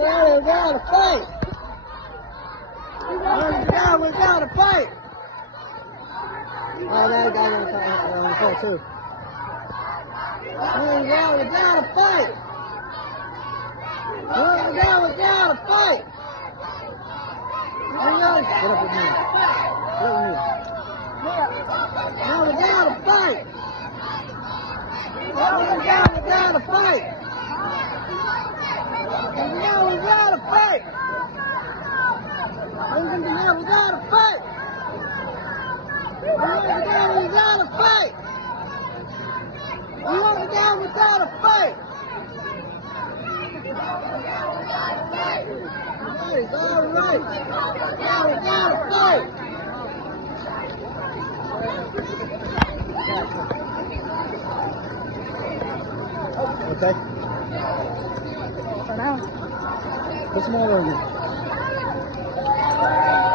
We gotta fight. We gotta fight. Oh, that guy's gonna fight too. We gotta fight. We gotta fight. Get up with me. Get up with me. Now we gotta fight. Now we gotta fight. Now we gotta fight. Now we gotta fight. Now we gotta fight. Now we gotta fight. It's all right. Now we gotta fight. Okay. For now. What's the matter with you? I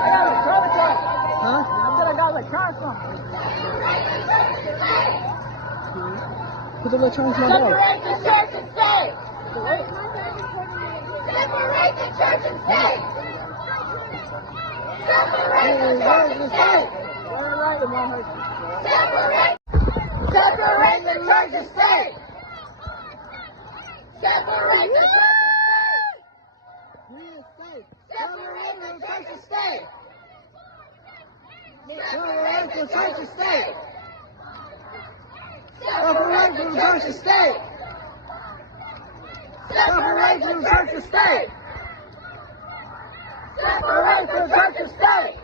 got electronics on. Huh? I said I got electronics on. Put the electronics on. Separate the church and state. Separate the church and state. Separate the church and state. Separate the church and state. Separate the church and state. Separate the church and state. Separate the church and state. Separate the church and state. Separate the church and state. Separate the church and state.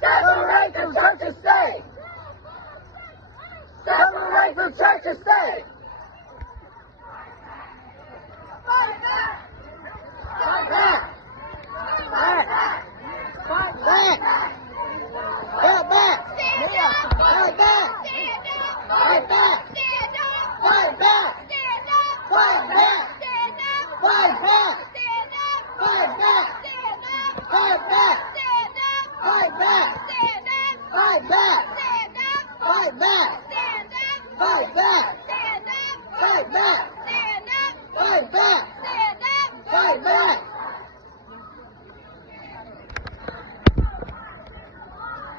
Separate the church and state. Separate the church and state. Fight back! Fight back! Fight back! Fight back! Fight back! Fight back! Fight back! Fight back! Fight back! Fight back! Fight back! Fight back! Fight back! Fight back! Fight back! Fight back! Fight back! Fight back! Fight back!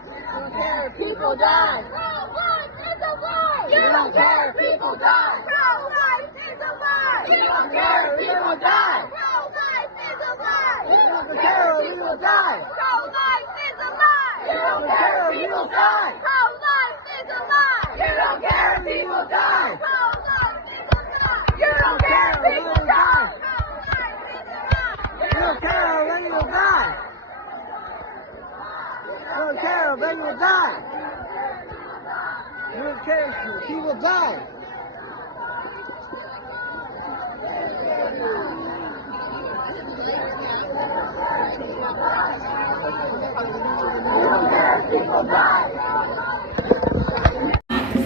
You don't care if people die. Pro-life is a lie. You don't care if people die. Pro-life is a lie. You don't care if people die. Pro-life is a lie. You don't care if people die. Pro-life is a lie. You don't care if people die. Pro-life is a lie. You don't care if people die. Pro-life is a lie. You don't care if people die. You don't care if people die. You don't care if people die. You don't care if people die. You don't care if people die.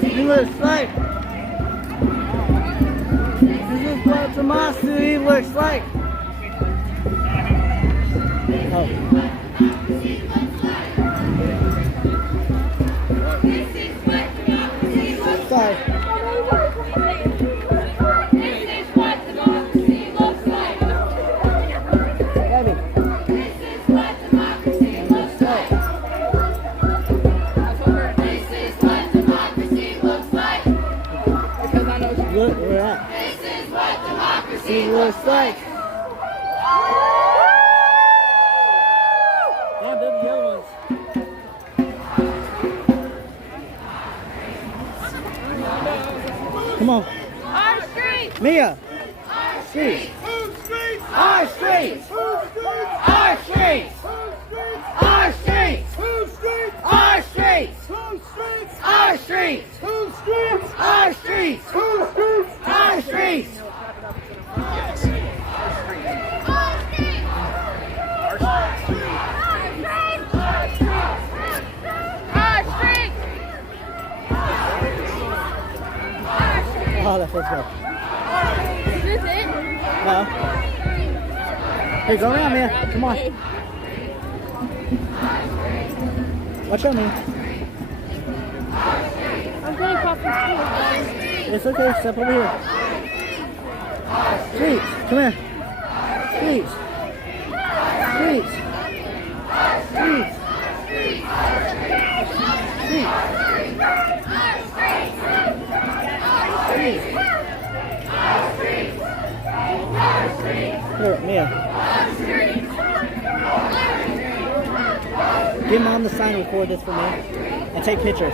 You look like. This is what democracy looks like. Oh. Sorry. Look, we're at. This is what democracy looks like. Damn, they're the other ones. Come on. Our streets! Mia! Our Streets! Our streets! Our streets! Our streets! Our streets! Our streets! Our streets! Our streets! Oh, that's what's up. Is this it? No. Hey, go around, man. Come on. Watch out, man. I'm going across the street. It's okay. Step over here. Streets, come here. Streets. Streets. Streets. Here, Mia. Give Mom the sign and record this for me. And take pictures.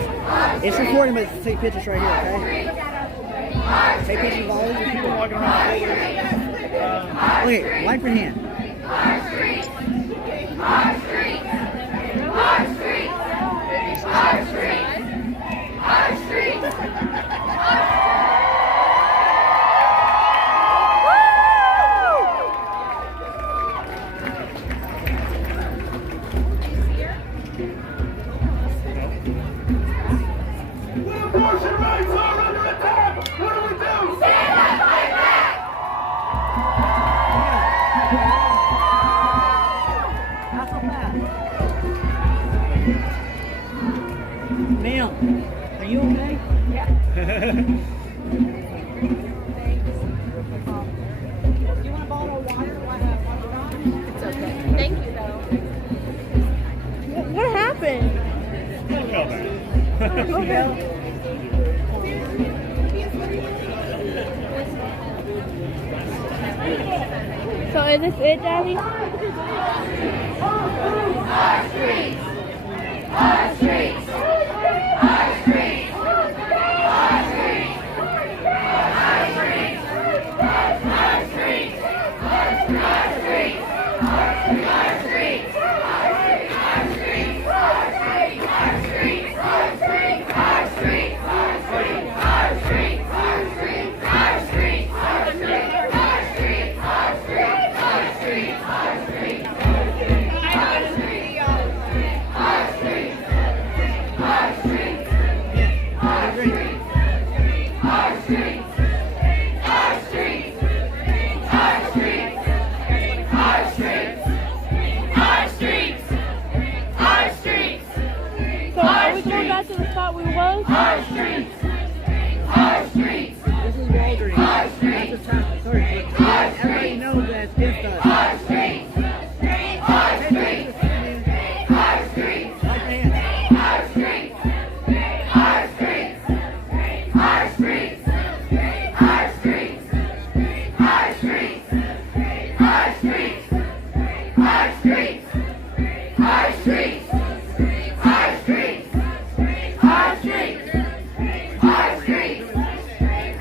It's recording, but take pictures right here, okay? Take pictures of all these people walking around. Okay, wipe your hand. Our streets. Our streets. Our streets. Our streets. Our streets. Abortion rights are under attack! What do we do? Stand up, fight back! Not so fast. Ma'am, are you okay? Yeah. Do you want a bottle of water? It's okay. Thank you, though. What happened? Okay. So is this it, Daddy? Our streets. Our streets. Our streets. Our streets. Our streets. Our streets. Our streets. Our streets. So are we going back to the spot we was? Our streets. Our streets. This is Walgreens. That's the time. Sorry, everybody knows that it's against us. Our streets. Our streets. Our streets. Wipe your hands. Our streets. Our streets. Our streets. Our streets. Our streets. Our streets. Our streets. Our streets. Our streets. Our streets.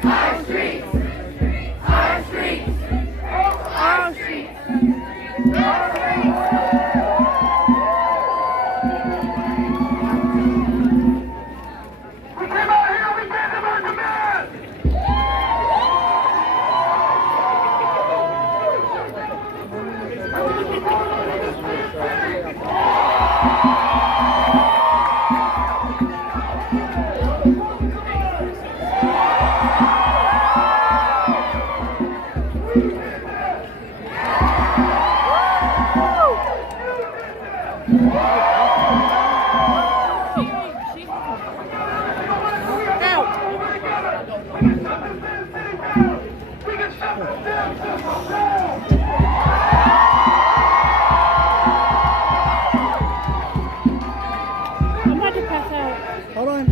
Our streets. Our streets. Our streets. Oh, shit. We came out here, we gave them our demand! We can shut this damn system down! I'm about to pass out. Hold on.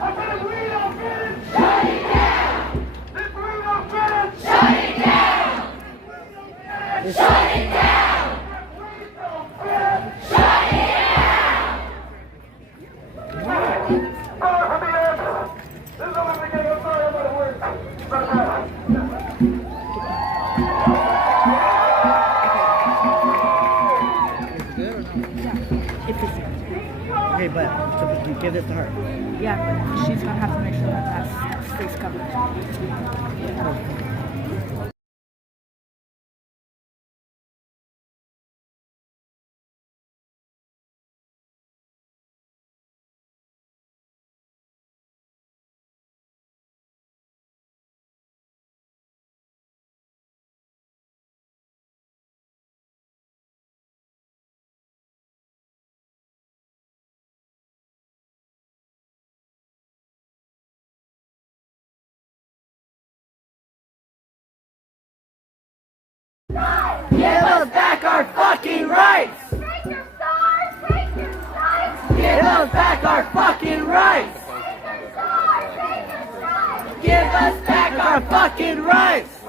I said if we don't get it, shut it down! If we don't get it, Shut it down! Shut it down! Shut it down! Sorry for the answer. This is the only thing I'm sorry about the word. Is it good or not? If it's, Okay, but to give this to her. yeah, but she's gonna have to make sure that that's face covered. Give us back our fucking rights! Take your stars, take your stripes. Give us back our fucking rights! Give us back our fucking rights!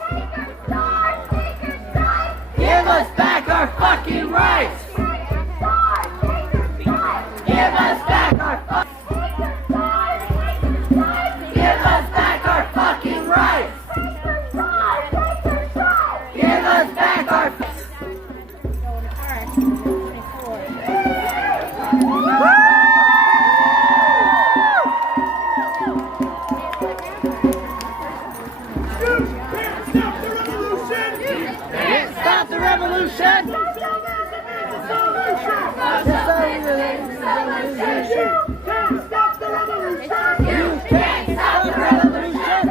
Give us back our fucking rights! Give us back our Give us back our fucking rights! Give us back our Stop the revolution! You can't stop the revolution! Socialism is the solution! You can't stop the revolution!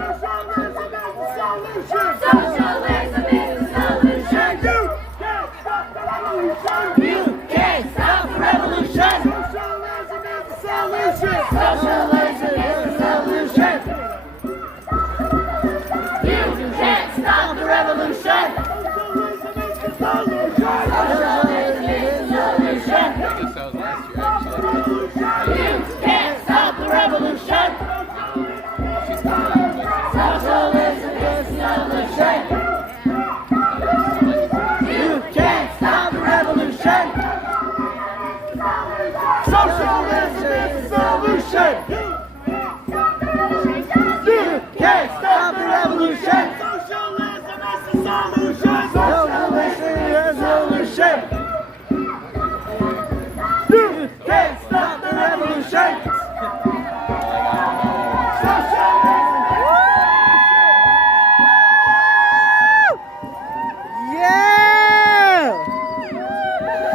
Socialism is the solution! You can't stop the revolution! You can't stop the revolution! Socialism is the solution! You can't stop the revolution! Socialism is the solution! You can't stop the revolution! Socialism is the solution! Socialism is the solution! You can't stop the revolution! Yeah!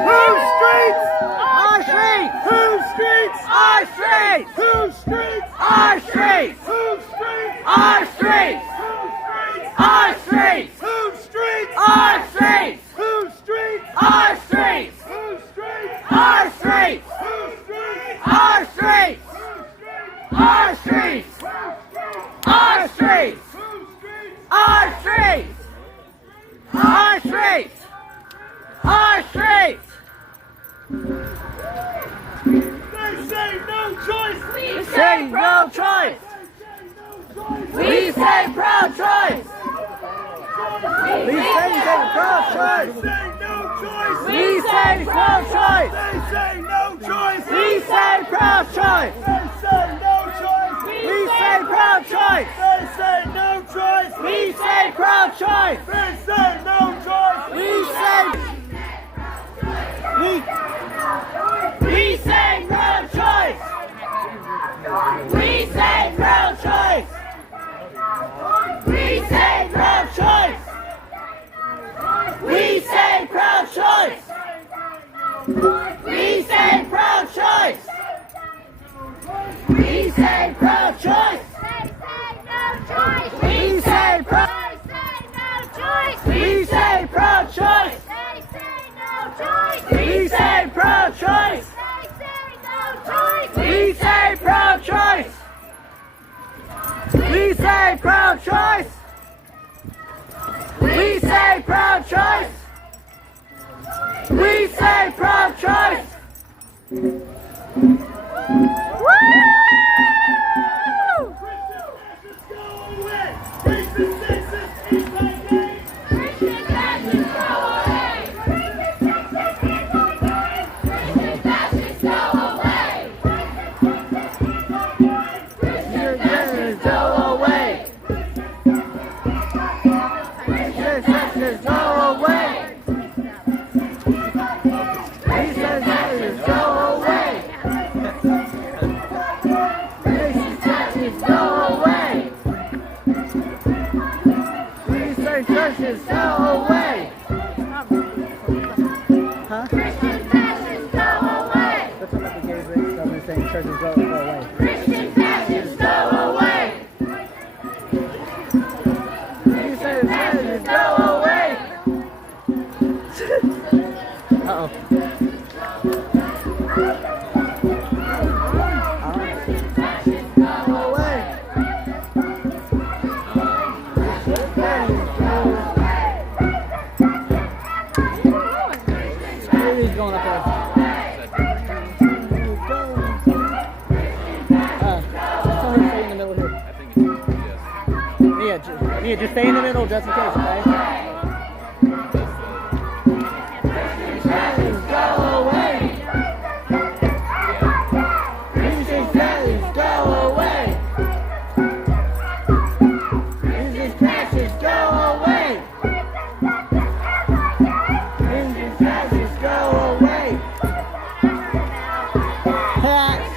Whose streets? Our streets! Whose streets? Our streets! Whose streets? Our streets! Whose streets? Our streets! Our streets! Whose streets? Our streets! Whose streets? Our streets! Whose streets? Our streets! Whose streets? Our streets! Our streets! Our streets! Our streets! Our streets! Our streets! They say no choice! We say pro-choice! We say pro-choice! We say pro-choice! We say pro-choice! They say no choice! We say pro-choice! They say no choice! We say pro-choice! They say no choice! We say pro-choice! They say no choice! We say pro-choice! We say pro-choice! We say pro-choice! We say pro-choice! We say pro-choice! We say pro-choice! We say pro-choice! We say pro-choice! We say pro-choice! We say pro-choice! We say pro-choice! We say pro-choice! We say pro-choice! Churches go away! Huh? Christian fascists go away! That's what the gay British government is saying, churches go away. Christian fascists go away! You say churches go away! Uh-oh. middle just in case, okay? Racist, go away. Racist, go away. Racist, fascist, go away. Racist, fascist, go away. Hats.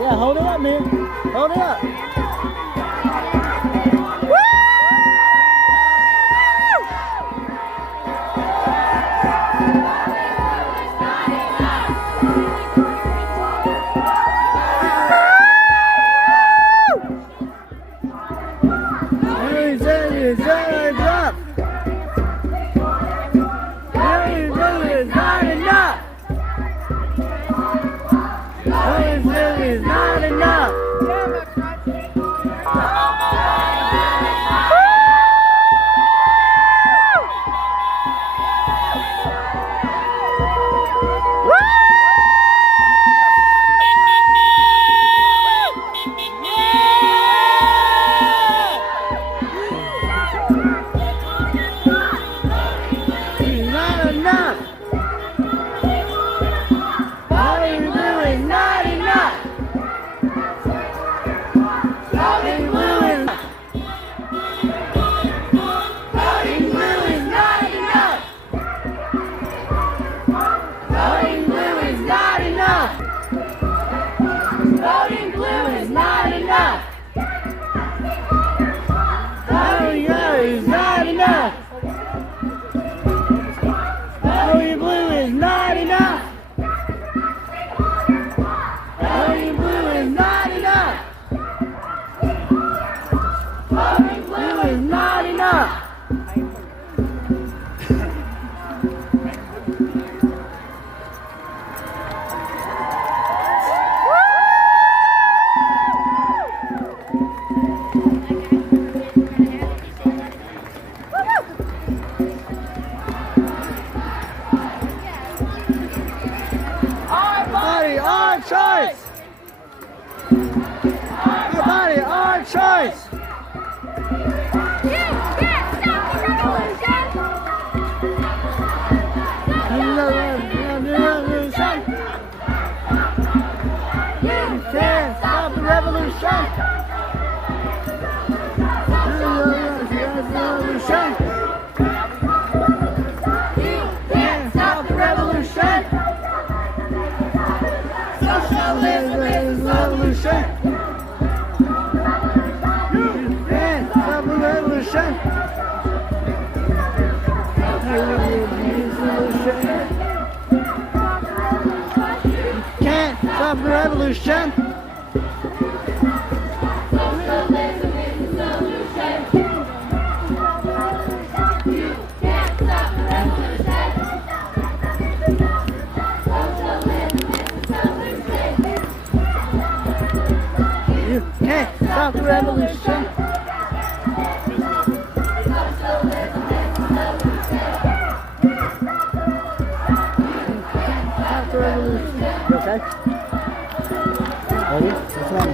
Yeah, hold it up, man. Hold it up. It's not enough. Voting blue is not enough. Voting blue is not enough. Voting blue is not enough. Voting blue is not enough. Voting blue is not enough. Our choice! Our body, our choice! You can't stop the revolution! You can't stop the revolution! You can't stop the revolution! Socialism is revolution. You can't stop the revolution. You can't stop the revolution. Socialism is the solution. You can't stop the revolution. You can't stop the revolution. Stop the revolution. You okay? Ready? What's wrong?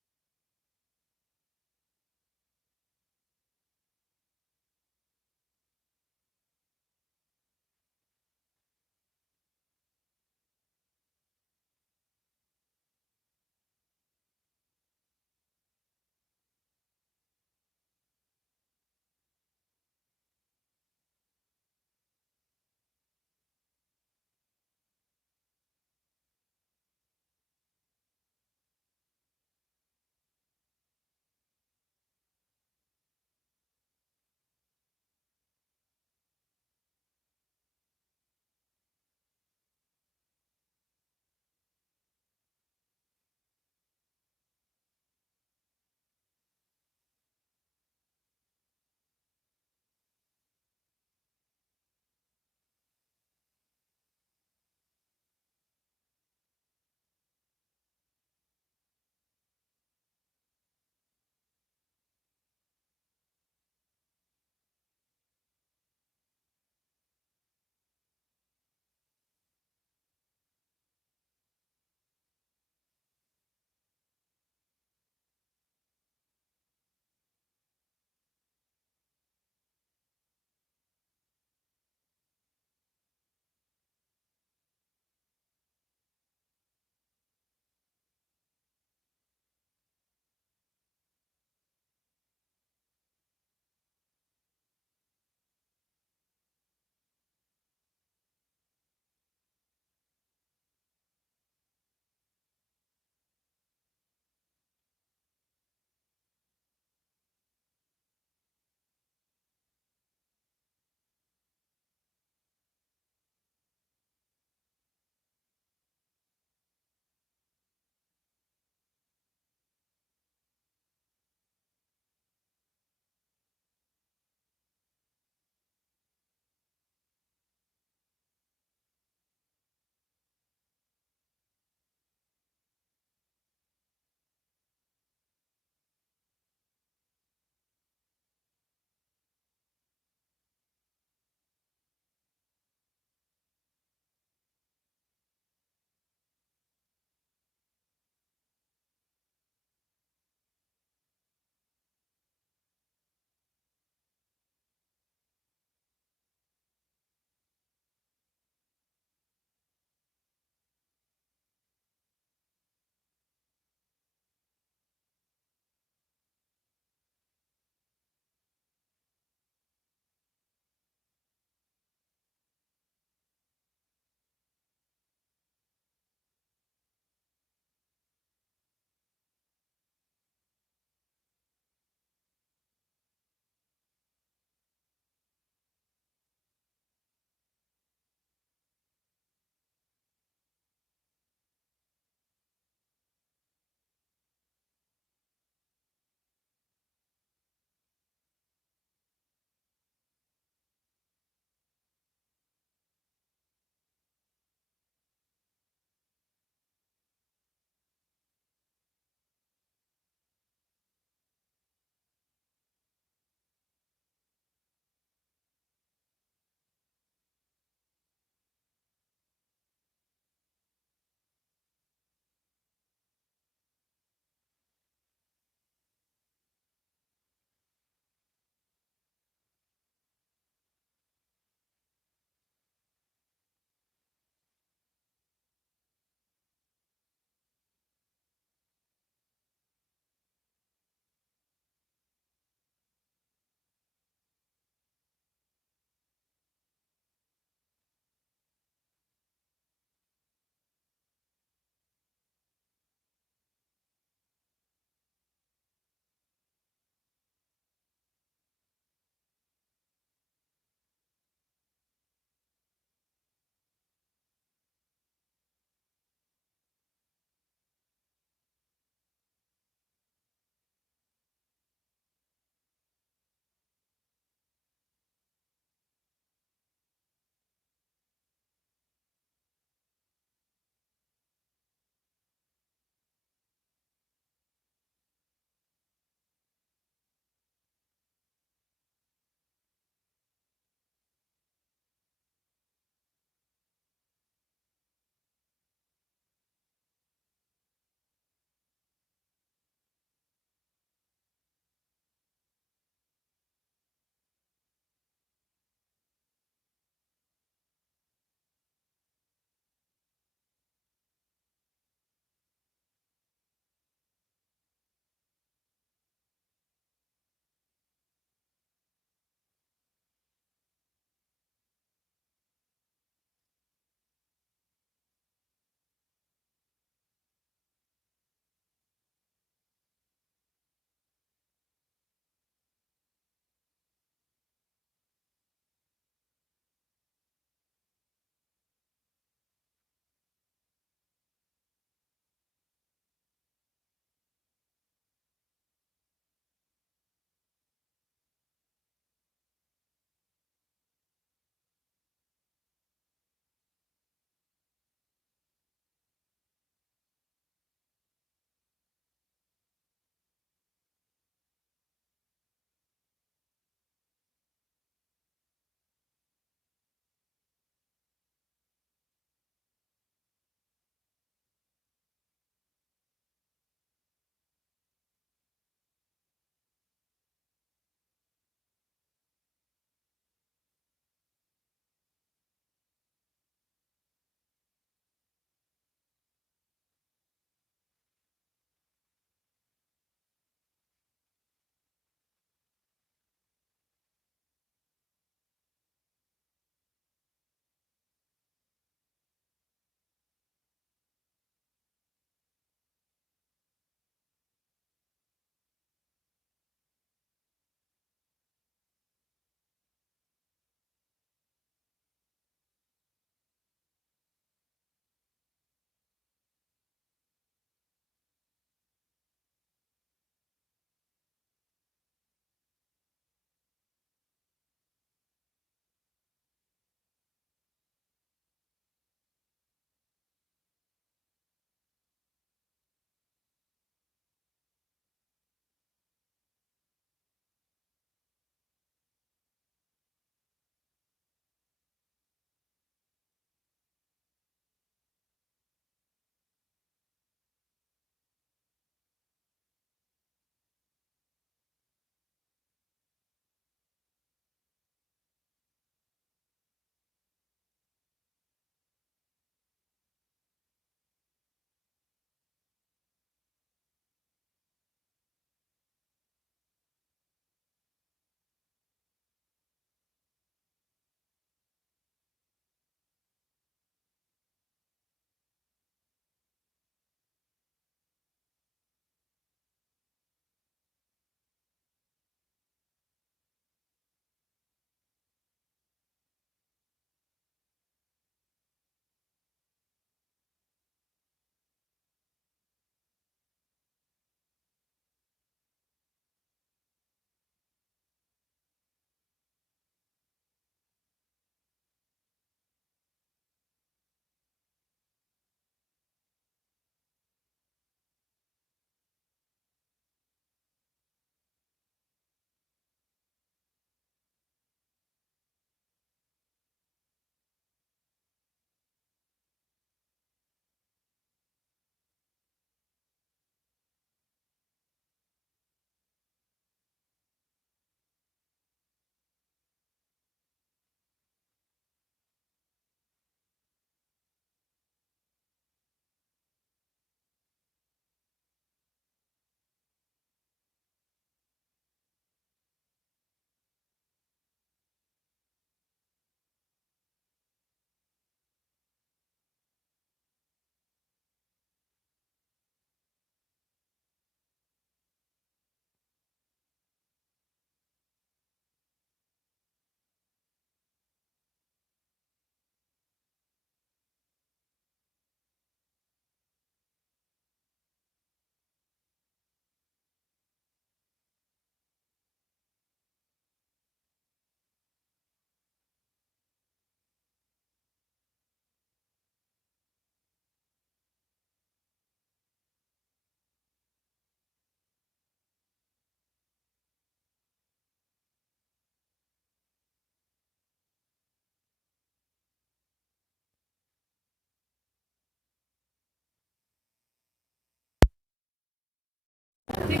And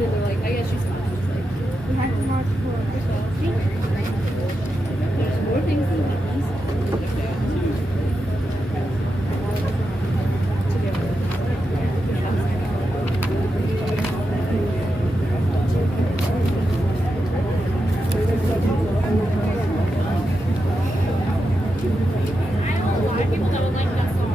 then they're like, I guess she's fine. It's like, we have to march for there's more things than weapons. People don't like that song.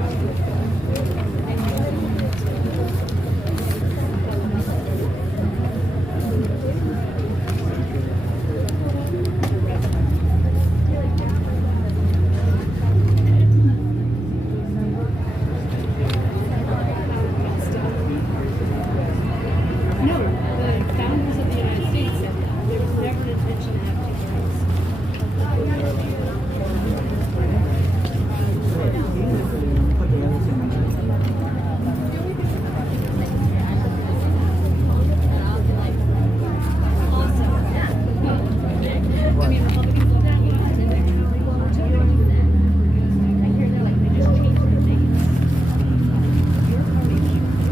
No, the founders of the United States said that. There was never an intention to have two parents. I mean, Republicans love that, you know, and they're how they want to do it. I hear they're like, they just changed their names. Your party. I don't know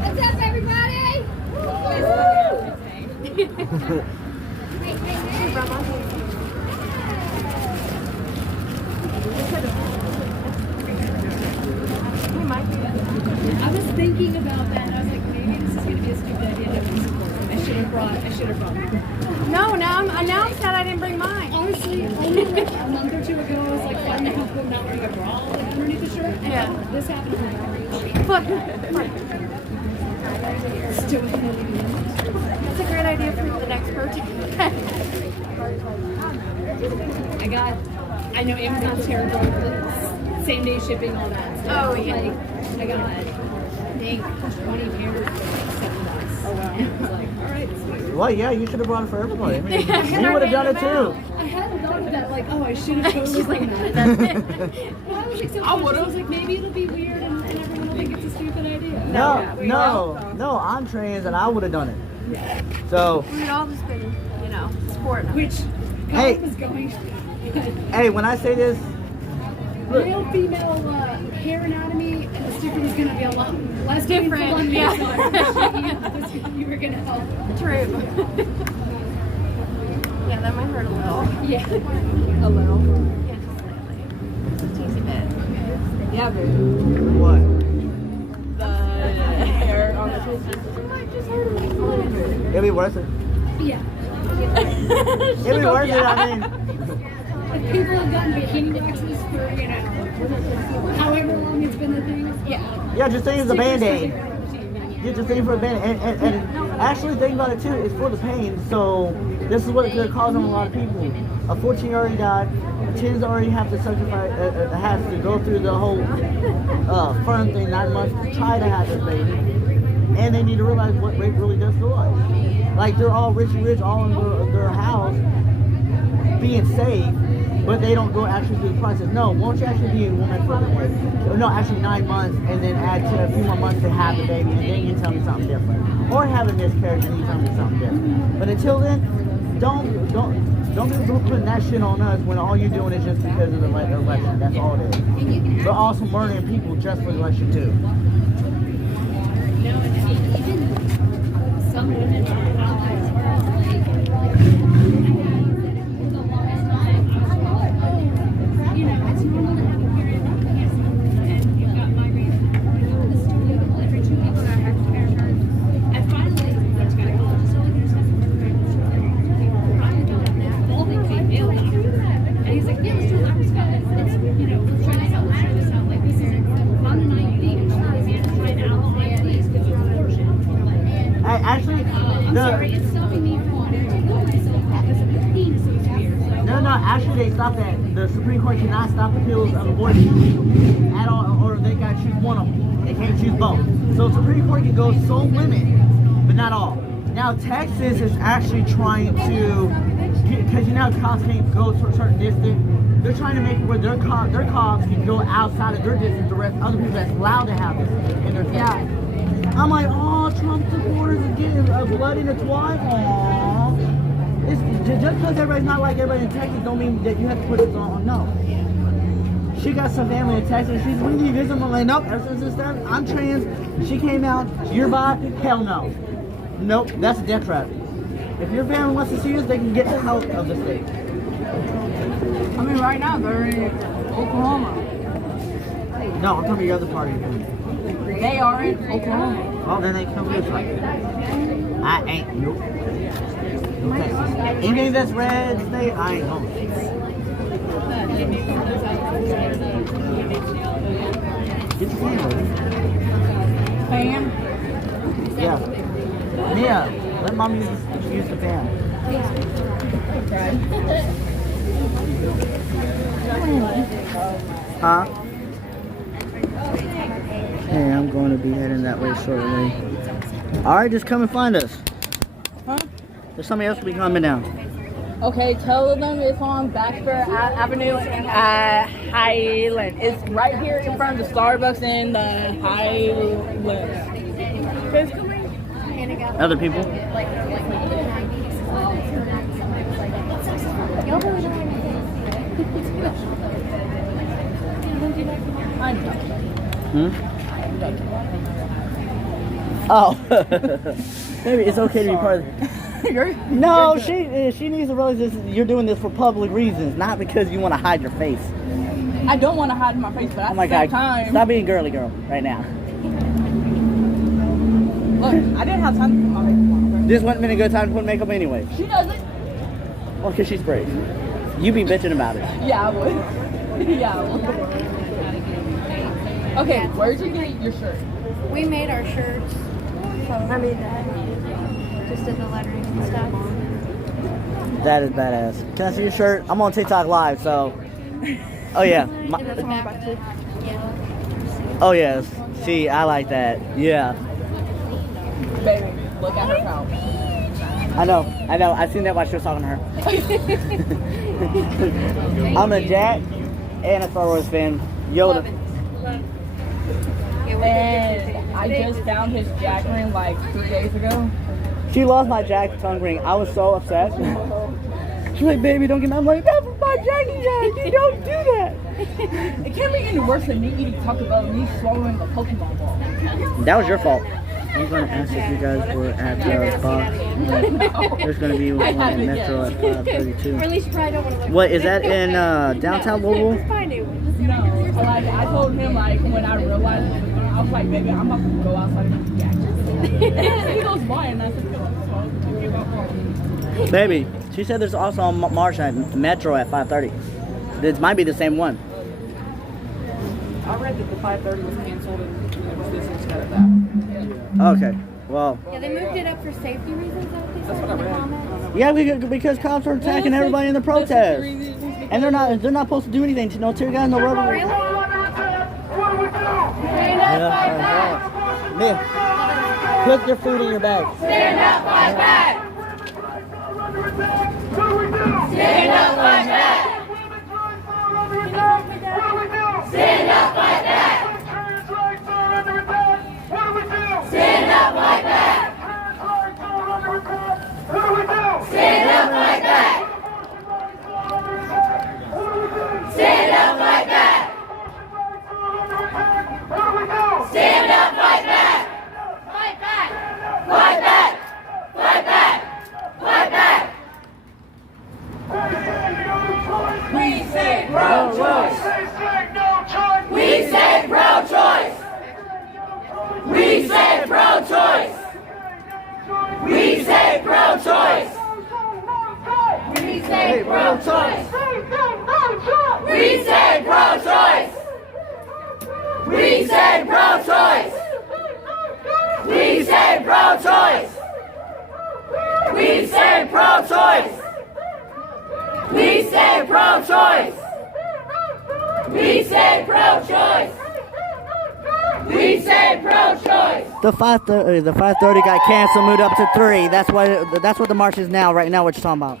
What's up, everybody? I was thinking about that, and I was like, maybe this is going to be a stupid idea to have support. I should have brought it. No, now I'm sad I didn't bring mine. Honestly, only like a month or two ago, I was like finding out people not wearing a bra like underneath the shirt. Yeah. This happened to me. Look, Still with me. that's a great idea for the next birthday. I know Amazon's terrible with same day shipping, all that stuff. Oh, yeah. Like, I got, I think, 20 pairs for like $7. Oh, wow. I was like, all right, sweet. Well, yeah, you should have brought it for everybody. I mean, you would have done it too. I hadn't thought of that, like, oh, I should have totally done that. Well, I was like, so I was like, maybe it'll be weird and everyone will think it's a stupid idea. No, I'm trans and I would have done it. Yeah. So, We'd all just been, supporting. Which, Hey. God was going. hey, when I say this, look, Male, female hair anatomy, and the sticker was going to be a lot less Different, painful on me, yeah. so I appreciate you were going to help. True. Yeah, that might hurt a little. Yeah. A little. Yeah, just slightly. Just a teensy bit. Yeah, baby. what? The hair on the It might just hurt a little. It'd be worth it. Yeah. It'd be worth it, I mean. If people have gotten bikini boxes for, however long it's been a thing. Yeah. Yeah, just think it's a Band-Aid. Yeah. You just think for a Band-Aid. And actually think about it too, it's for the pain. So this is what it could cause on a lot of people. A 14-year-old already died. A 10's already have to sacrifice, has to go through the whole firm thing, 9 months to try to have this baby. And they need to realize what rape really does to life. Like they're all rich, all in their house, being safe, but they don't go actually through the process. No, won't you actually be a woman for no, actually 9 months, and then add to a few more months to have the baby, and then you tell me something different, or have a miscarriage and you tell me something different. But until then, don't be putting that shit on us when all you're doing is just because of the election. That's all it is. But also murdering people just for the election too. No, and I mean, even some women are allies, whereas like, for the longest time, I was like, oh, you know, it's normal to have a period and you've got migraines and you go to the studio every 2 weeks I have to wear a shirt. I finally went to gynecologist, so like, there's nothing probably done an evolving female doctor. And he's like, yeah, let's do a laparoscope. Let's, you know, let's try this out, Like, this is on an IUD, and she's like, man, try an allo IUDs because you're an abortion. Actually, I'm sorry, it's stopping me from wanting to kill myself because of the pain associated. So no, actually they stopped that. The Supreme Court cannot stop the pills of abortion at all, or they got to choose one of them. They can't choose both. So the Supreme Court can go so women, but not all. Now Texas is actually trying to, because you know cops can't go to a certain distance. They're trying to make it where their cops can go outside of their distance to arrest other people that's allowed to have this in their state. I'm like, oh, Trump supporters are getting blood in the twat. Aww. It's, just because everybody's not like everybody in Texas don't mean that you have to put this on. No. She got some family in Texas. She's we need to visit. I'm like, nope, ever since this time, I'm trans. She came out, you're bi, hell no. Nope, that's a death trap. If your family wants to see us, they can get out of the state. I mean, right now they're in Oklahoma. No, I'm talking about the other party. They are in Oklahoma. Well, then they come this way. I ain't, nope. No Texas. Anything that's red state, I ain't going. Get your fan, baby. Fan? Yeah. Mia, let mom use the fan. Huh? Hey, I'm going to be heading that way shortly. Alright, just come and find us. Huh? There's somebody else will be coming down. Okay, tell them it's on Baxter Avenue at Highland. It's right here in front of the Starbucks in the Highlands. Other people? I know. Hmm? Oh. Maybe it's okay to be part of No, she needs to realize this, you're doing this for public reasons, not because you want to hide your face. I don't want to hide my face, but at the same time... Stop being girly girl right now. Look, I didn't have time to put my makeup on. Okay? This wouldn't have been a good time to put makeup anyway. She doesn't. Well, because she's brave. You be bitching about it. Yeah, I would. Yeah, I would. Okay, where'd you get your shirt? We made our shirts. I made that. Just did the lettering and stuff. That is badass. Can I see your shirt? I'm on TikTok live, so... Oh, yeah. And then the back of it. Yeah. Oh, yes. See, I like that. Yeah. Baby, look at her pouch. I know. I've seen that while she was talking to her. I'm a Jack and a Star Wars fan. Yoda. And I just found his Jack ring like 3 days ago. She lost my Jack tongue ring. I was so upset. She's like, baby, don't get mad. I'm like, that's my Jackie Jack. You don't do that. It can't be any worse than me eating Taco Bell and me swallowing a Pokemon ball. That was your fault. I'm going to ask if you guys were at the box. There's going to be one in Metro at 5:32. Or at least you probably don't want to look. What, is that in downtown Louisville? No, like I told him like when I realized it was going, I was like, baby, I'm about to go outside and get Jack. He goes by and I said, Baby, she said there's also a march at Metro at 5:30. This might be the same one. I read that the 5:30 was canceled and it was this instead of that. Okay, well. Yeah, they moved it up for safety reasons. That's what in the comments. Yeah, because cops are attacking everybody in the protest. And they're not supposed to do anything. No tear gas, no rubber. What do we do? Mia, put your food in your bag. Stand up, fight back! What do we do? Stand up, fight back! Stand up, fight back! Stand up, fight back! What do we do? Stand up, fight back! Stand up, fight back! What do we do? Stand up, fight back! Fight back! Fight back! Fight back! Fight back! We say pro-choice! We say pro-choice! We say pro-choice! We say pro-choice! We say pro-choice! We say pro-choice! We say pro-choice! We say pro-choice! We say pro-choice! We say pro-choice! We say pro-choice! We say pro-choice! The 5:30 got canceled, moved up to 3. That's what the march is now. Right now, what you're talking about.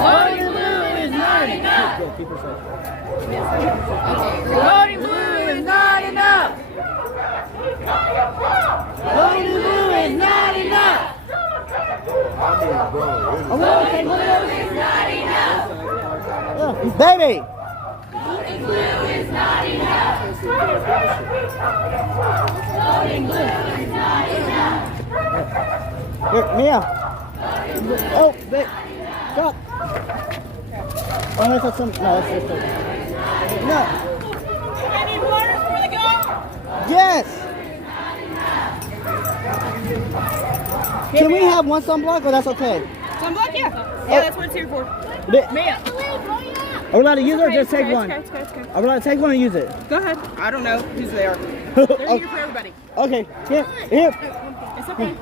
Voting blue is not enough. Good, keep her safe. Voting blue is not enough. Voting blue is not enough. Voting blue is not enough. Baby. Voting blue is not enough. Voting blue is not enough. Here, Mia. Oh, wait. Stop. Oh, no, that's some. No, that's just a. No. I need water for the go. Yes. Can we have one sunblock or that's okay? Sunblock, yeah. Yeah, that's what it's here for. Mia. Are we allowed to use it or just take one? It's okay. Are we allowed to take one or use it? Go ahead. I don't know who's there. They're here for everybody. Okay, here. It's okay.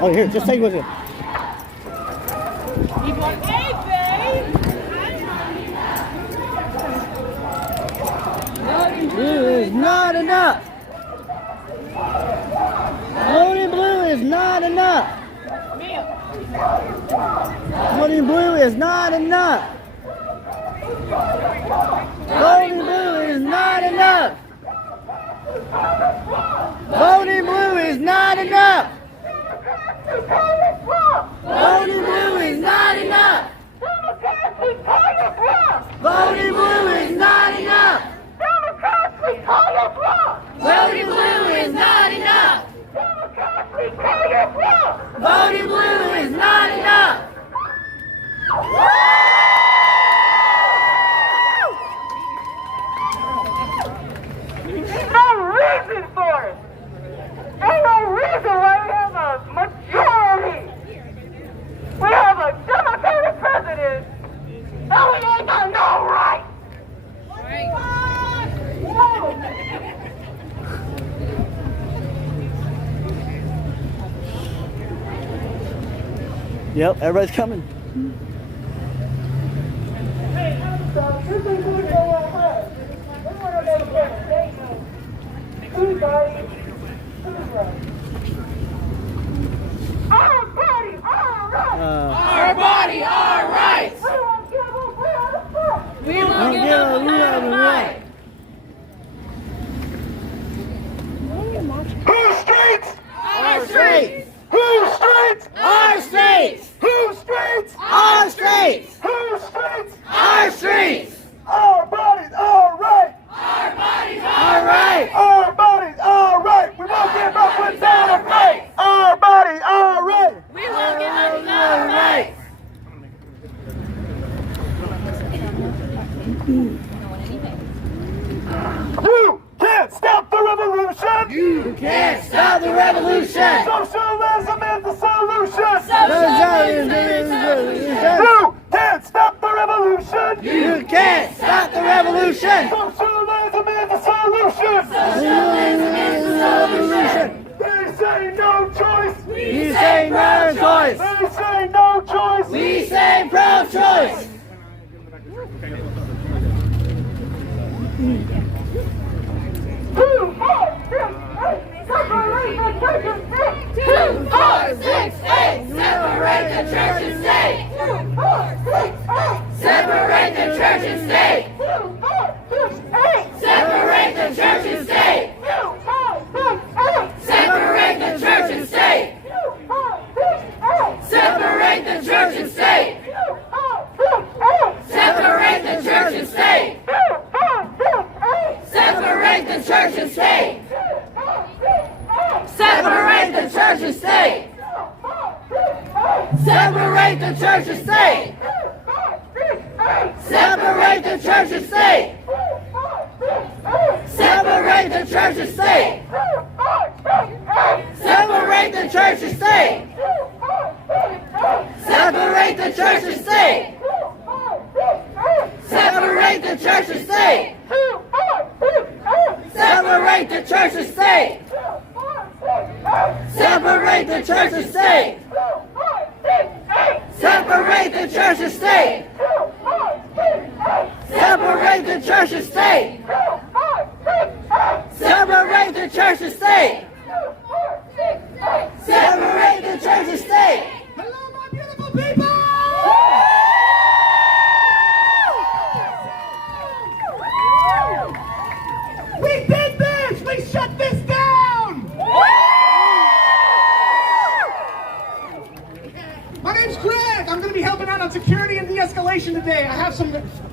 Oh, here, just take one. Need one. Hey, babe. Voting blue is not enough. Voting blue is not enough. Voting blue is not enough. Voting blue is not enough. Voting blue is not enough. Voting blue is not enough. Voting blue is not enough. Voting blue is not enough. Voting blue is not enough. No reason for it. Ain't no reason why we have a majority. We have a Democratic president, and we ain't got no right. Yep, everybody's coming. Hey, this is going to go ahead. We want to make a statement. Who's right? Who's right? Our body, our rights. Our body, our rights. We won't give up without a fight. We won't give up without a fight. Whose streets? Our streets. Whose streets? Our streets. Whose streets? Our streets. Whose streets? Our streets. Our bodies, our right. Our bodies, our right. Our bodies, our right. We won't give up without a fight. Our body, our right. We won't give up without a fight. You can't stop the revolution. You can't stop the revolution. Socialism is the solution. Socialism is the solution. You can't stop the revolution. You can't stop the revolution. Socialism is the solution. Socialism is the revolution. They say no choice. We say no choice. They say no choice. We say pro-choice. Separate the church and state. 2, 4, 6, 8. Separate the church and state. 2, 4, 6, 8. Separate the church and state. 2, 4, 6, 8. Separate the church and state. 2, 4, 6, 8. Separate the church and state. 2, 4, 6, 8. Separate the church and state. 2, 4, 6, 8. Separate the church and state. 2, 4, 6, 8. Separate the church and state. Separate the church and state. Separate the church and state. Separate the church and state. Separate the church and state. Separate the church and state. Separate the church and state. Separate the church and state. Separate the church and state. Separate the church and state. Separate the church and state. Separate the church and state. Separate the church and state. Hello, my beautiful people!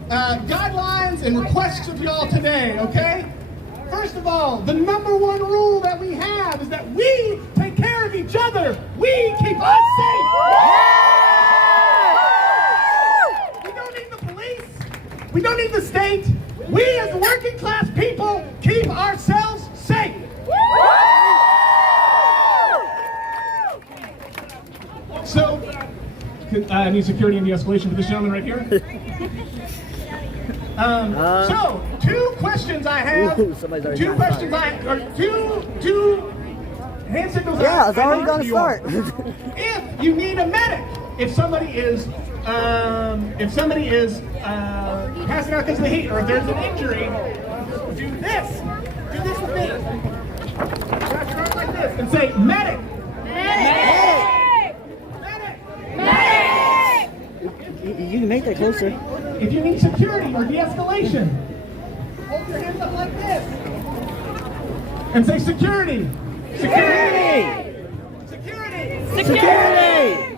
guidelines and requests of y'all today, okay? First of all, the number one rule that we have is that we take care of each other. We keep us safe. We don't need the police. We don't need the state. We as working class people keep ourselves safe. So, I need security and de-escalation for this gentleman right here. So, two questions I have. Two hand signals. Yeah, it's already gonna start. If you need a medic, if somebody is passing out because of the heat, or if there's an injury, do this. Do this with me. Wrap your arm like this and say, medic. Medic. You can make that closer. If you need security or de-escalation, hold your hands up like this and say security. Security. Security. Security.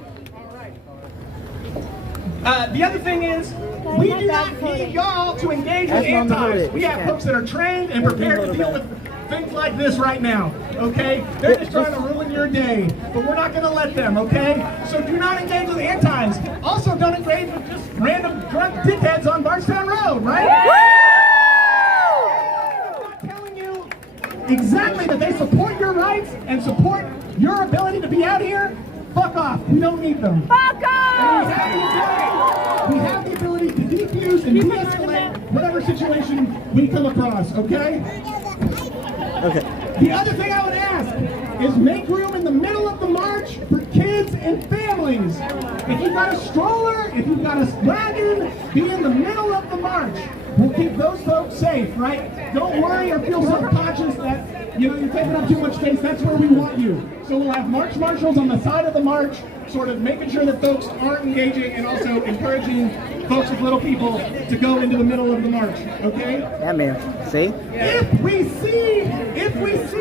The other thing is, we do not need y'all to engage with antis. We have folks that are trained and prepared to deal with things like this right now, okay? They're just trying to ruin your day, but we're not going to let them, okay? So do not engage with antis. Also, don't engage with just random drunk dickheads on Bardstown Road, right? I'm not telling you exactly that they support your rights and support your ability to be out here. Fuck off. We don't need them. Fuck off! And we have the ability to defuse and de-escalate whatever situation we come across, okay? Okay. The other thing I would ask is make room in the middle of the march for kids and families. If you've got a stroller, if you've got a wagon, be in the middle of the march. We'll keep those folks safe, right? Don't worry or feel subconscious that, you're taking up too much space. That's where we want you. So we'll have march marshals on the side of the march, sort of making sure that folks aren't engaging and also encouraging folks with little people to go into the middle of the march, okay? Yeah, man. See? If we see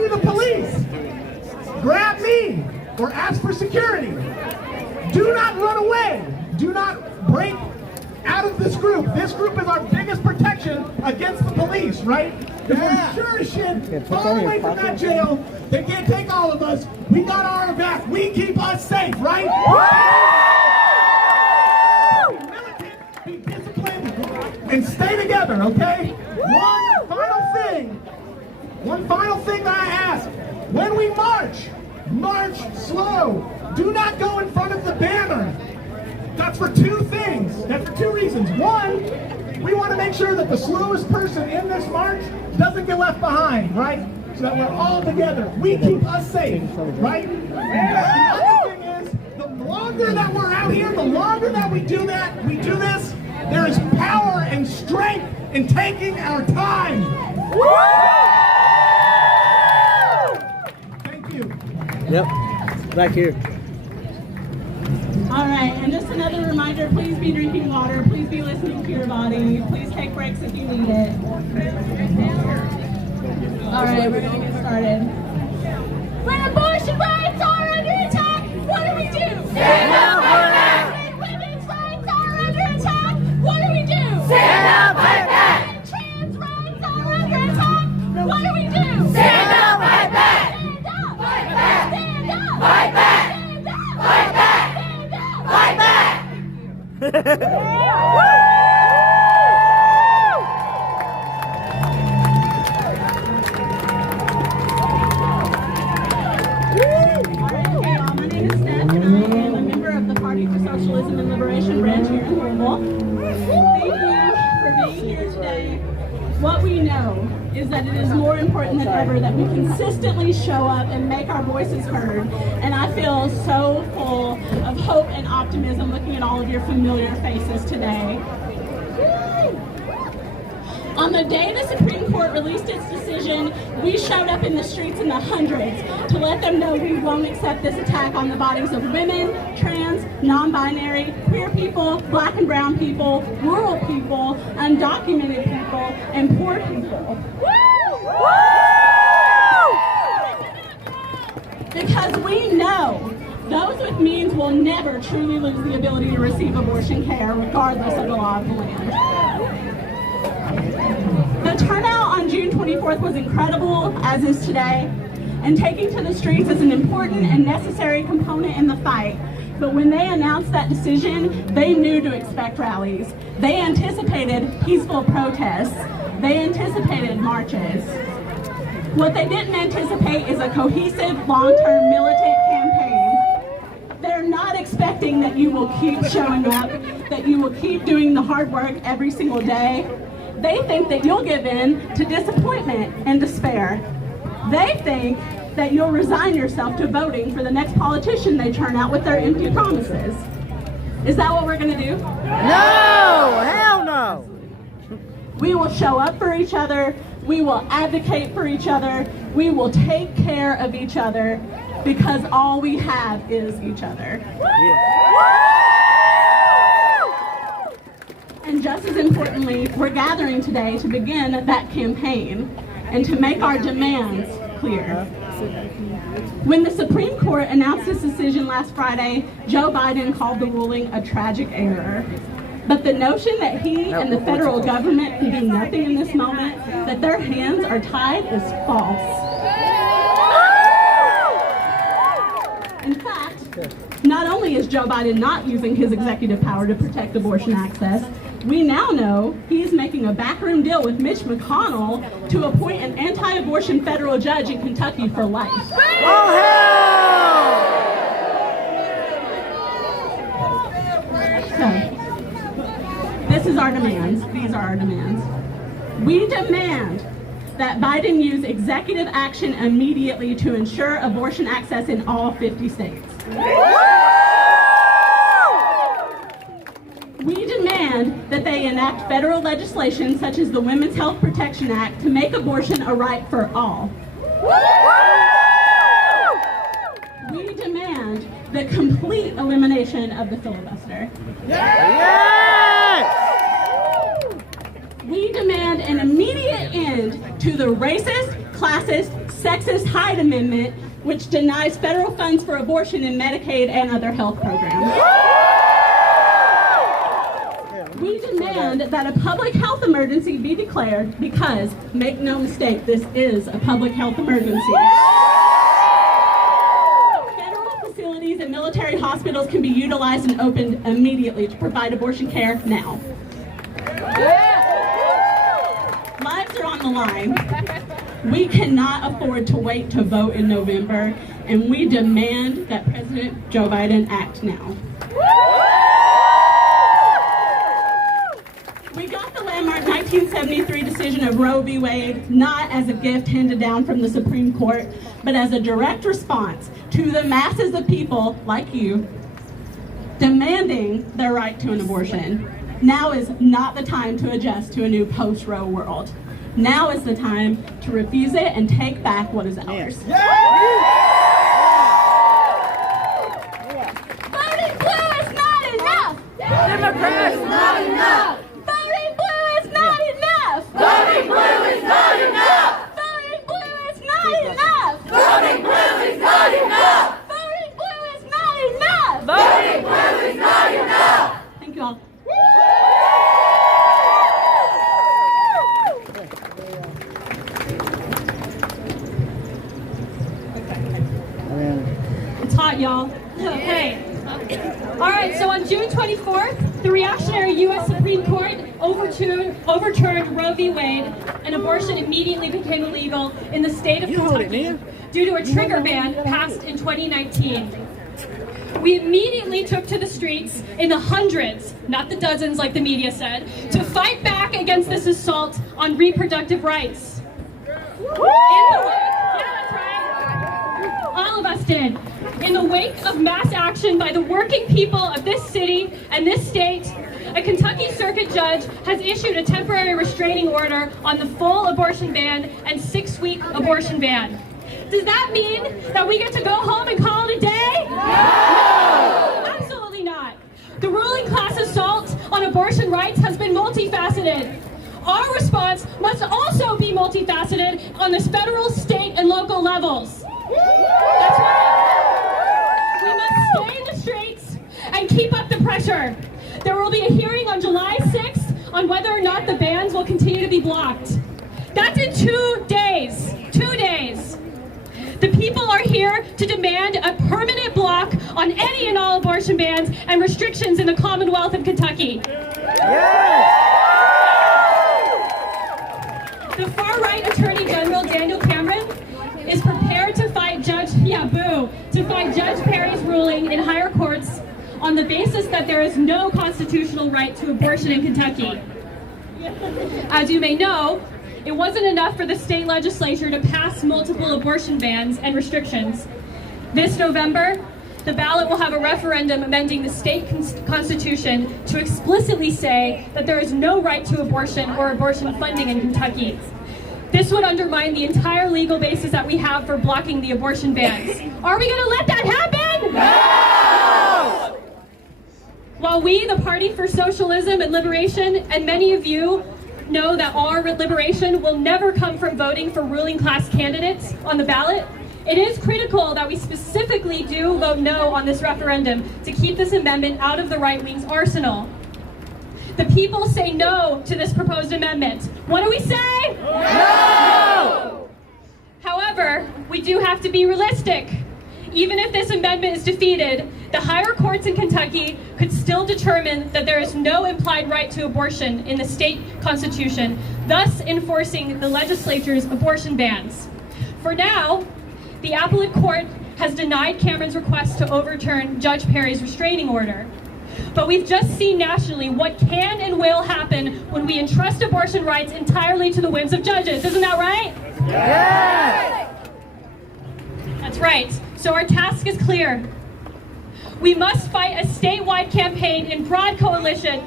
the police, grab me or ask for security. Do not run away. Do not break out of this group. This group is our biggest protection against the police, right? Because we're sure as shit far away from that jail. They can't take all of us. We got our back. We keep us safe, right? Be militant, be disciplined, and stay together, okay? One final thing that I ask. When we march slow. Do not go in front of the banner. That's for two things. That's for two reasons. One, we want to make sure that the slowest person in this march doesn't get left behind, right? So that we're all together. We keep us safe, right? The other thing is, the longer that we're out here, the longer that we do this, there is power and strength in taking our time. Thank you. Yep. Back here. All right, and just another reminder, please be drinking water, please be listening to your body, please take breaks if you need it. All right, we're gonna get started. When abortion rights are under attack, what do we do? Stand up for that! When women's rights are under attack, what do we do? Stand up like that! When trans rights are under attack, what do we do? Stand up like that! Stand up! Fight back! Stand up! Fight back! Stand up! Fight back! Stand up! Fight back! My name is Steph, and I am a member of the Party for Socialism and Liberation branch here in Louisville. Thank you for being here today. What we know is that it is more important than ever that we consistently show up and make our voices heard. And I feel so full of hope and optimism looking at all of your familiar faces today. On the day the Supreme Court released its decision, we showed up in the streets in the hundreds to let them know we won't accept this attack on the bodies of women, trans, non-binary, queer people, black and brown people, rural people, undocumented people, and poor people. Because we know Those with means will never truly lose the ability to receive abortion care, regardless of the law of the land. The turnout on June 24th was incredible, as is today, and taking to the streets is an important and necessary component in the fight. But when they announced that decision, they knew to expect rallies. They anticipated peaceful protests. They anticipated marches. What they didn't anticipate is a cohesive, long-term militant campaign. They're not expecting that you will keep showing up, that you will keep doing the hard work every single day. They think that you'll give in to disappointment and despair. They think that you'll resign yourself to voting for the next politician they turn out with their empty promises. Is that what we're gonna do? No! Hell no! We will show up for each other. We will advocate for each other. We will take care of each other because all we have is each other. And just as importantly, we're gathering today to begin that campaign and to make our demands clear. When the Supreme Court announced this decision last Friday, Joe Biden called the ruling a tragic error. But the notion that he and the federal government can do nothing in this moment, that their hands are tied, is false. In fact, not only is Joe Biden not using his executive power to protect abortion access, we now know he's making a backroom deal with Mitch McConnell to appoint an anti-abortion federal judge in Kentucky for life. Oh, hell! So, this is our demands. These are our demands. We demand that Biden use executive action immediately to ensure abortion access in all 50 states. We demand that they enact federal legislation such as the Women's Health Protection Act to make abortion a right for all. We demand the complete elimination of the filibuster. We demand an immediate end to the racist, classist, sexist Hyde Amendment, which denies federal funds for abortion in Medicaid and other health programs. We demand that a public health emergency be declared because, make no mistake, this is a public health emergency. Federal facilities and military hospitals can be utilized and opened immediately to provide abortion care now. Lives are on the line. We cannot afford to wait to vote in November, and we demand that President Joe Biden act now. We got the landmark 1973 decision of Roe v. Wade not as a gift handed down from the Supreme Court, but as a direct response to the masses of people like you demanding their right to an abortion. Now is not the time to adjust to a new post-Roe world. Now is the time to refuse it and take back what is ours. Voting blue is not enough! Democrats, not enough! Voting blue is not enough! Voting blue is not enough! Voting blue is not enough! Voting blue is not enough! Voting blue is not enough! Voting blue is not enough! Thank you all. It's hot, y'all. Okay. All right, so on June 24th, the reactionary U.S. Supreme Court overturned Roe v. Wade, and abortion immediately became illegal in the state of Kentucky due to a trigger ban passed in 2019. We immediately took to the streets in the hundreds, not the dozens like the media said, to fight back against this assault on reproductive rights. All of us did. In the wake of mass action by the working people of this city and this state, a Kentucky circuit judge has issued a temporary restraining order on the full abortion ban and 6-week abortion ban. Does that mean that we get to go home and call it a day? No! Absolutely not. The ruling class assault on abortion rights has been multifaceted. Our response must also be multifaceted on the federal, state, and local levels. That's right. We must stay in the streets and keep up the pressure. There will be a hearing on July 6th on whether or not the bans will continue to be blocked. That's in 2 days. 2 days. The people are here to demand a permanent block on any and all abortion bans and restrictions in the Commonwealth of Kentucky. The far-right Attorney General Daniel Cameron is prepared to fight Judge Perry's ruling in higher courts on the basis that there is no constitutional right to abortion in Kentucky. As you may know, it wasn't enough for the state legislature to pass multiple abortion bans and restrictions. This November, the ballot will have a referendum amending the state constitution to explicitly say that there is no right to abortion or abortion funding in Kentucky. This would undermine the entire legal basis that we have for blocking the abortion bans. Are we going to let that happen? No! While we, the Party for Socialism and Liberation, and many of you know that our liberation will never come from voting for ruling class candidates on the ballot, it is critical that we specifically do vote no on this referendum to keep this amendment out of the right wing's arsenal. The people say no to this proposed amendment. What do we say? No! However, we do have to be realistic. Even if this amendment is defeated, the higher courts in Kentucky could still determine that there is no implied right to abortion in the state constitution, thus enforcing the legislature's abortion bans. For now, the appellate court has denied Cameron's request to overturn Judge Perry's restraining order. But we've just seen nationally what can and will happen when we entrust abortion rights entirely to the whims of judges. Isn't that right? Yes! That's right. So our task is clear. We must fight a statewide campaign in broad coalition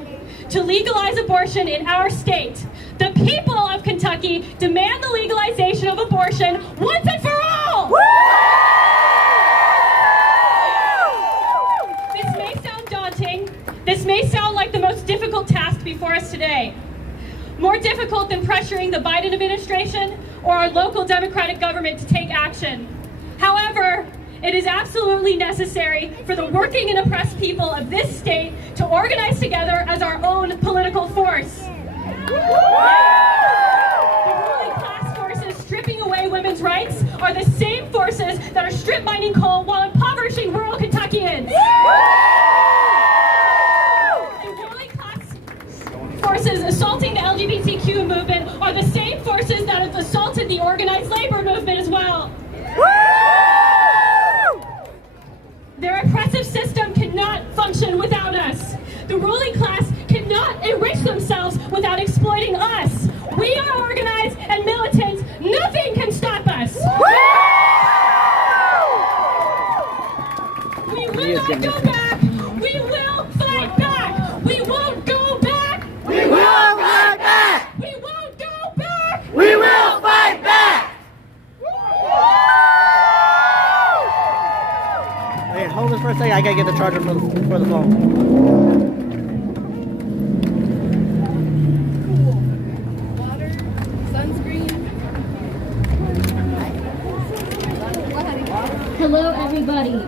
to legalize abortion in our state. The people of Kentucky demand the legalization of abortion once and for all! This may sound daunting. This may sound like the most difficult task before us today. More difficult than pressuring the Biden administration or our local Democratic government to take action. However, it is absolutely necessary for the working and oppressed people of this state to organize together as our own political force. The ruling class forces stripping away women's rights are the same forces that are strip mining coal while impoverishing rural Kentuckians. The ruling class forces assaulting the LGBTQ movement are the same forces that have assaulted the organized labor movement as well. Their oppressive system cannot function without us. The ruling class cannot enrich themselves without exploiting us. We are organized and militant. Nothing can stop us. We will not go back. We will fight back. We won't go back. We will fight back! We won't go back. We will fight back! Hey, hold this for a second. I gotta get the charger for the phone. Water, sunscreen. Hello, everybody.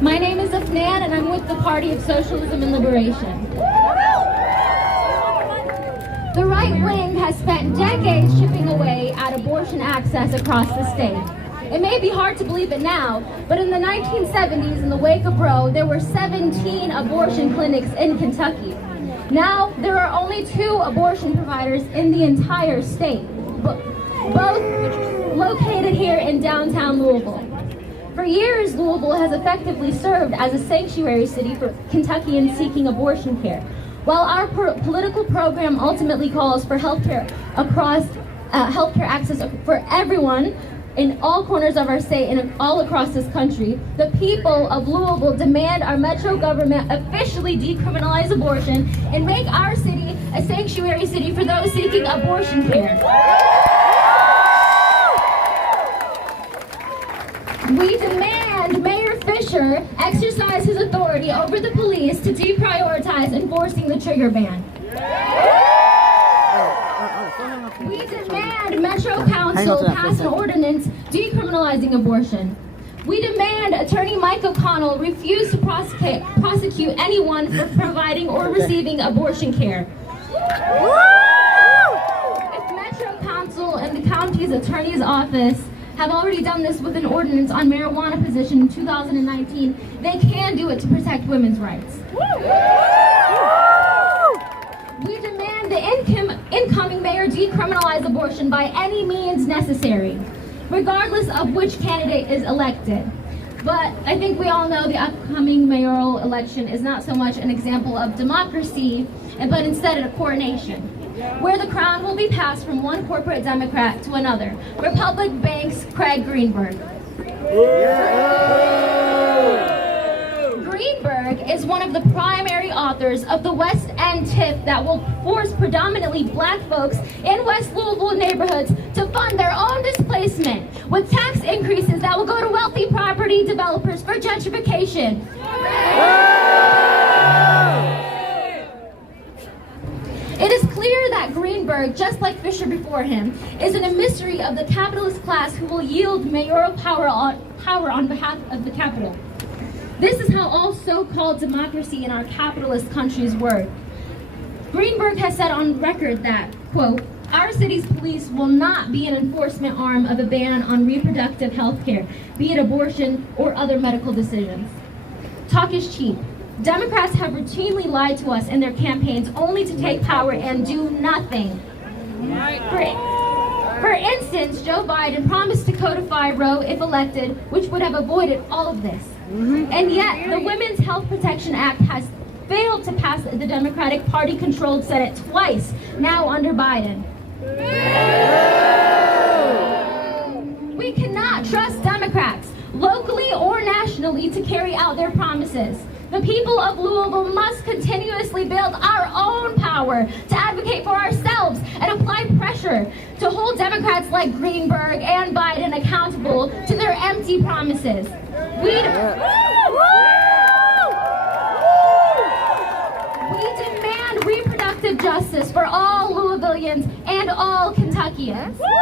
My name is Afnan, and I'm with the Party of Socialism and Liberation. The right wing has spent decades chipping away at abortion access across the state. It may be hard to believe it now, but in the 1970s, in the wake of Roe, there were 17 abortion clinics in Kentucky. Now, there are only 2 abortion providers in the entire state, both located here in downtown Louisville. For years, Louisville has effectively served as a sanctuary city for Kentuckians seeking abortion care. While our political program ultimately calls for healthcare access for everyone in all corners of our state and all across this country, the people of Louisville demand our metro government officially decriminalize abortion and make our city a sanctuary city for those seeking abortion care. We demand Mayor Fisher exercise his authority over the police to deprioritize enforcing the trigger ban. We demand Metro Council pass an ordinance decriminalizing abortion. We demand Attorney Mike O'Connell refuse to prosecute anyone for providing or receiving abortion care. If Metro Council and the county's attorney's office have already done this with an ordinance on marijuana possession in 2019, they can do it to protect women's rights. We demand the incoming mayor decriminalize abortion by any means necessary, regardless of which candidate is elected. But I think we all know the upcoming mayoral election is not so much an example of democracy, but instead a coronation, where the crown will be passed from one corporate Democrat to another. Republic Bank's Craig Greenberg. Greenberg is one of the primary authors of the West End tip that will force predominantly black folks in West Louisville neighborhoods to fund their own displacement with tax increases that will go to wealthy property developers for gentrification. It is clear that Greenberg, just like Fisher before him, is an emissary of the capitalist class who will yield mayoral power on behalf of the capital. This is how all so-called democracy in our capitalist countries work. Greenberg has said on record that, quote, our city's police will not be an enforcement arm of a ban on reproductive health care, be it abortion or other medical decisions. Talk is cheap. Democrats have routinely lied to us in their campaigns only to take power and do nothing. For instance, Joe Biden promised to codify Roe if elected, which would have avoided all of this. And yet, the Women's Health Protection Act has failed to pass the Democratic Party-controlled Senate twice, now under Biden. We cannot trust Democrats, locally or nationally, to carry out their promises. The people of Louisville must continuously build our own power to advocate for ourselves and apply pressure to hold Democrats like Greenberg and Biden accountable to their empty promises. We demand reproductive justice for all Louisvillians and all Kentuckians. Our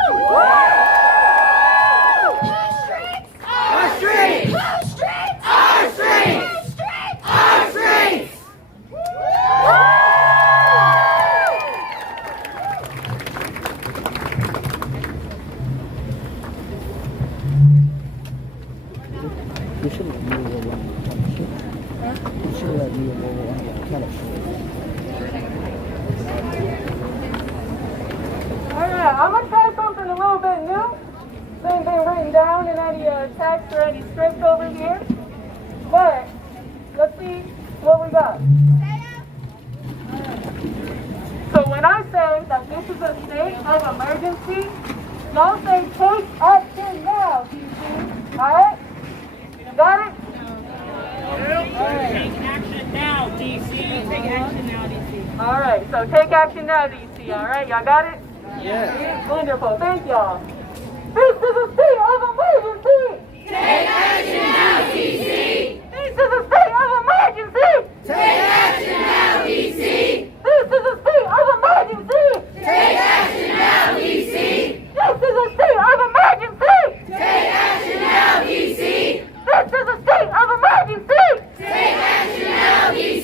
streets! Our streets! Our streets! Our streets! Our streets! You should let me roll on the telephone. You should let me roll on the telephone. Alright, I'm gonna try something a little bit new. Ain't been written down in any text or any script over here. But let's see what we got. So when I say that this is a state of emergency, y'all say take action now, DC. Alright? Got it? Take action now, DC. Take action now, DC. Alright, so take action now, DC. Alright, y'all got it? Yeah. Wonderful, thank y'all. This is a state of emergency! Take action now, DC! This is a state of emergency! Take action now, DC! This is a state of emergency! Take action now, DC! This is a state of emergency! Take action now, DC! This is a state of emergency! Take action now, DC!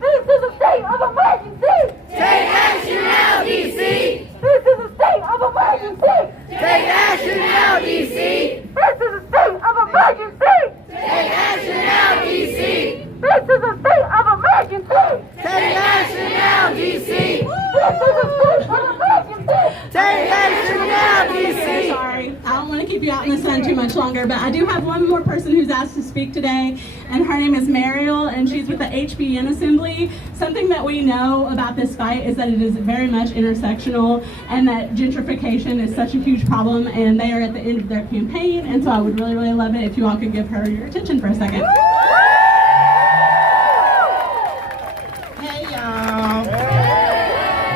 This is a state of emergency! Take action now, DC! This is a state of emergency! Take action now, DC! This is a state of emergency! Take action now, DC! This is a state of emergency! Take action now, DC! This is a state of emergency! Take action now, DC! Sorry, I don't want to keep you out in the sun too much longer, but I do have one more person who's asked to speak today, and her name is Mariel, and she's with the HBN Assembly. Something that we know about this fight is that it is very much intersectional, and that gentrification is such a huge problem, and they are at the end of their campaign, and so I would really, really love it if you all could give her your attention for a second. Hey y'all.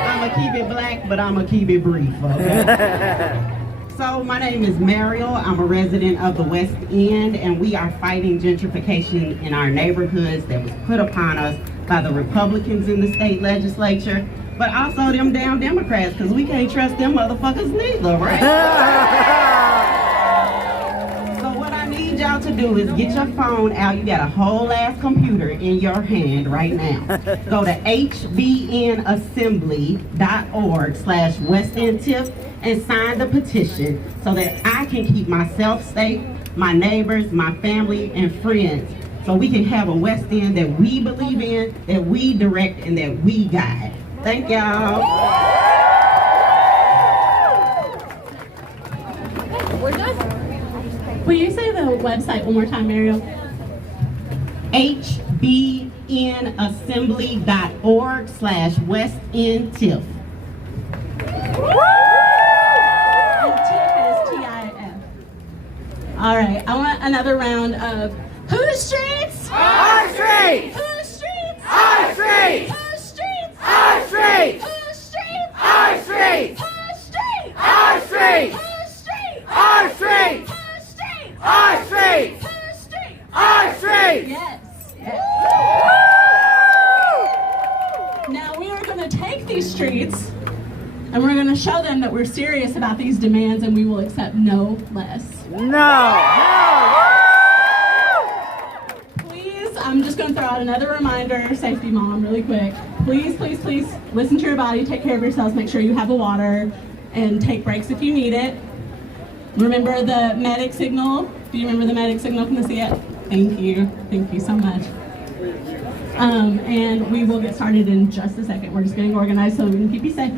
I'ma keep it black, but I'ma keep it brief, okay? So my name is Mariel. I'm a resident of the West End, and we are fighting gentrification in our neighborhoods that was put upon us by the Republicans in the state legislature. but also them damn Democrats, because we can't trust them motherfuckers neither, right? So what I need y'all to do is get your phone out. You got a whole ass computer in your hand right now. Go to hbnassembly.org/WestEndTIF and sign the petition so that I can keep myself safe, my neighbors, my family, and friends. So we can have a West End that we believe in, that we direct, and that we guide. Thank y'all. We're done. Will you say the website one more time, Mariel? hbnassembly.org/WestEndTIF. And TIF is TIF. All right, I want another round of whose streets? Our streets! Whose streets? Our streets! Whose streets? Our streets! Whose streets? Our streets! Whose streets? Our streets! Whose streets? Our streets! Whose streets? Our streets! Whose streets? Our streets! Yes. Now we are going to take these streets and we're going to show them that we're serious about these demands and we will accept no less. No! Please, I'm just going to throw out another reminder, safety mom, really quick. Please, please, please listen to your body, take care of yourselves, make sure you have a water, and take breaks if you need it. Remember the medic signal? Do you remember the medic signal? Can I see it? Thank you. Thank you so much. And we will get started in just a second. We're just getting organized so we can keep you safe.